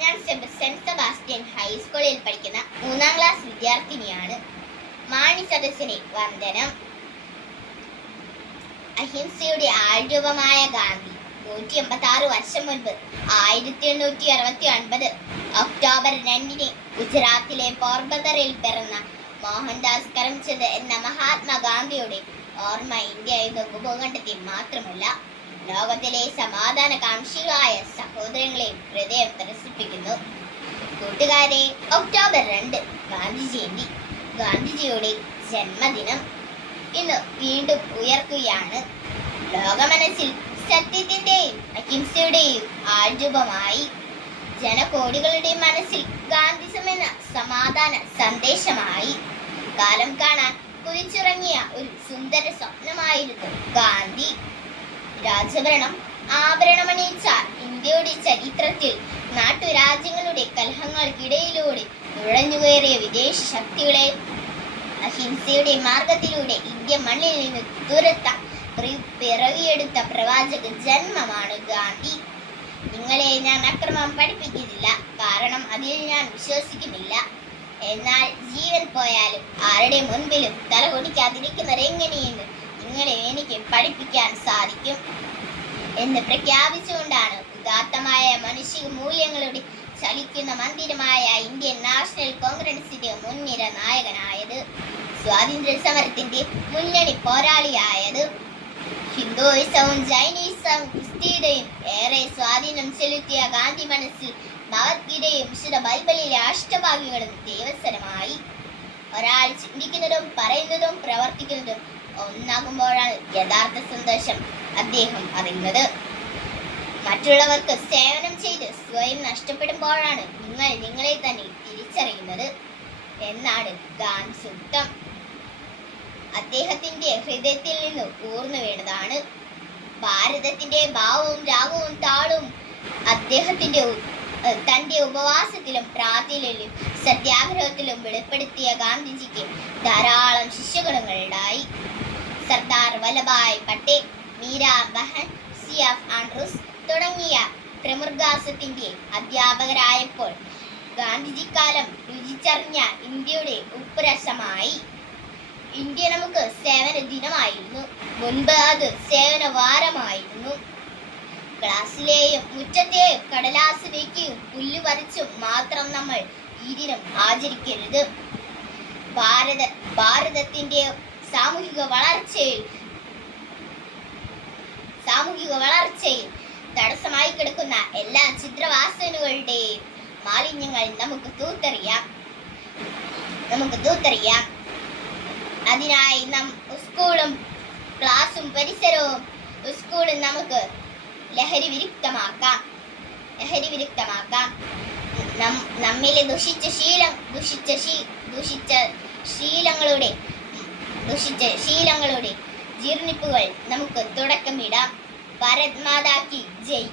ഞാൻ saint Sebastian ഹൈസ്കൂളിൽ പഠിക്കുന്ന മൂന്നാം ക്ലാസ് വിദ്യാർത്ഥിനിയാണ്. മാണി സദസ്സിനെ വന്ദനം. അഹിംസയുടെ ആൾരൂപമായ ഗാന്ധി നൂറ്റി എൺപത്തി ആറ് വർഷം മുൻപ് ആയിരത്തി എണ്ണൂറ്റി അറുപത്തി ഒൻപത് ഒക്ടോബർ രണ്ടിന് ഗുജറാത്തിലെ പോർബന്തറിൽ പിറന്ന മോഹൻദാസ് കരംചന്ദ് എന്ന മഹാത്മാഗാന്ധിയുടെ ഓർമ്മ ഇന്ത്യ എന്ന ഉപഭൂഖണ്ഡത്തിൽ മാത്രമല്ല ലോകത്തിലെ സമാധാന കാംക്ഷികളായ സഹോദരങ്ങളെയും ഹൃദയം ത്രസിപ്പിക്കുന്നു. കൂട്ടുകാരെ ഒക്ടോബർ രണ്ട് ഗാന്ധി ജയന്തി ഗാന്ധിജിയുടെ ജന്മദിനം ഇന്ന് വീണ്ടും ഉയർക്കുകയാണ്. ലോകമനസ്സിൽ സത്യത്തിന്റെയും അഹിംസയുടെയും ആൾരൂപമായി ജനകോടികളുടെ മനസ്സിൽ ഗാന്ധിസം എന്ന സമാധാന സന്ദേശമായി കാലം കാണാൻ കുതിച്ചുറങ്ങിയ ഒരു സുന്ദര സ്വപ്നമായിരുന്നു ഗാന്ധി. രാജഭരണം ആഭരണമണിയിച്ച ഇന്ത്യയുടെ ചരിത്രത്തിൽ നാട്ടുരാജ്യങ്ങളുടെ കലഹങ്ങൾക്കിടയിലൂടെ നുഴഞ്ഞുകയറിയ വിദേശ ശക്തികളെ അഹിംസയുടെ മാർഗത്തിലൂടെ ഇന്ത്യ മണ്ണിൽ നിന്ന് തുരത്ത പ്രി- പിറവിയെടുത്ത പ്രവാചക ജന്മമാണ് ഗാന്ധി. നിങ്ങളെ ഞാൻ അക്രമം പഠിപ്പിക്കുന്നില്ല കാരണം അതിൽ ഞാൻ വിശ്വസിക്കുന്നില്ല. എന്നാൽ ജീവൻ പോയാലും ആരുടെ മുൻപിലും തല കൊടിക്കാതിരിക്കുന്നത് എങ്ങനെയെന്ന് നിങ്ങളെ എനിക്ക് പഠിപ്പിക്കാൻ സാധിക്കും എന്ന് പ്രഖ്യാപിച്ചുകൊണ്ടാണ് ഉദാത്തമായ മനുഷ്യ മൂല്യങ്ങളുടെ ചലിക്കുന്ന മന്ദിരമായ ഇന്ത്യൻ നാഷണൽ കോൺഗ്രസിന്റെ മുൻനിര നായകനായത് സ്വാതന്ത്ര്യ സമരത്തിന്റെ മുന്നണി പോരാളിയായത് ഹിന്ദുയിസവും ജൈനീസവും ക്രിസ്തീയതയും ഏറെ സ്വാധീനം ചെലുത്തിയ ഗാന്ധി മനസ്സിൽ ഭഗവത്ഗീതയും വിശുദ്ധ ബൈബിളിലെ അഷ്ടഭാഗ്യങ്ങളും ദേവസ്വരമായി. ഒരാൾ ചിന്തിക്കുന്നതും പറയുന്നതും പ്രവർത്തിക്കുന്നതും ഒന്നാകുമ്പോഴാണ് യഥാർത്ഥ സന്തോഷം അദ്ദേഹം അറിയുന്നത്. മറ്റുള്ളവർക്ക് സേവനം ചെയ്ത് സ്വയം നഷ്ടപ്പെടുമ്പോഴാണ് നിങ്ങൾ നിങ്ങളെ തന്നെ തിരിച്ചറിയുന്നത് എന്നാണ് ഗാൻ സൂക്തം. അദ്ദേഹത്തിന്റെ ഹൃദയത്തിൽ നിന്ന് ഊർന്നു വീണതാണ്. ഭാരതത്തിന്റെ ഭാവവും രാഗവും താളും അദ്ദേഹത്തിന്റെ തന്റെ ഉപവാസത്തിലും പ്രാർത്ഥനയിലും സത്യാഗ്രഹത്തിലും വെളിപ്പെടുത്തിയ ഗാന്ധിജിക്ക് ധാരാളം ശിഷ്യഗണങ്ങളുണ്ടായി Sardar Vallabhbhai Patel Meera Behn C F Andrews തുടങ്ങിയ പ്രമുഖാസത്തിന്റെ അധ്യാപകരായപ്പോൾ ഗാന്ധിജിക്കാലം രുചിച്ചറിഞ്ഞ ഇന്ത്യയുടെ ഉപ്പുരസമായി. ഇന്ത്യ നമുക്ക് സേവന ദിനമായിരുന്നു. മുൻപ് അത് സേവന വാരമായിരുന്നു. ക്ലാസ്സിലെയും മുറ്റത്തെയും കടലാസ് വയ്ക്കുകയും പുല്ല് വരച്ചും മാത്രം നമ്മൾ ഈ ദിനം ആചരിക്കരുത്. ഭാരത ഭാരതത്തിന്റെ സാമൂഹിക വളർച്ചയിൽ സാമൂഹിക വളർച്ചയിൽ തടസ്സമായി കിടക്കുന്ന എല്ലാ ചിത്രവാസനുകളുടെയും മാലിന്യങ്ങൾ നമുക്ക് തൂത്തെറിയാം. നമുക്ക് തൂത്തെറിയാം. അതിനായി നാം സ്കൂളും ക്ലാസും പരിസരവും സ്കൂളും നമുക്ക് ലഹരി വിരുക്തമാക്കാം. ലഹരി വിരുക്തമാക്കാം. നം- നമ്മിലെ ദുഷിച്ച ശീലം ദുഷിച്ച ശീ ദുഷിച്ച ശീലങ്ങളുടെ ദുഷിച്ച ശീലങ്ങളുടെ ജീർണിപ്പുകൾ നമുക്ക് തുടക്കമിടാം. ഭാരത് മാതാക്കി ജയ്.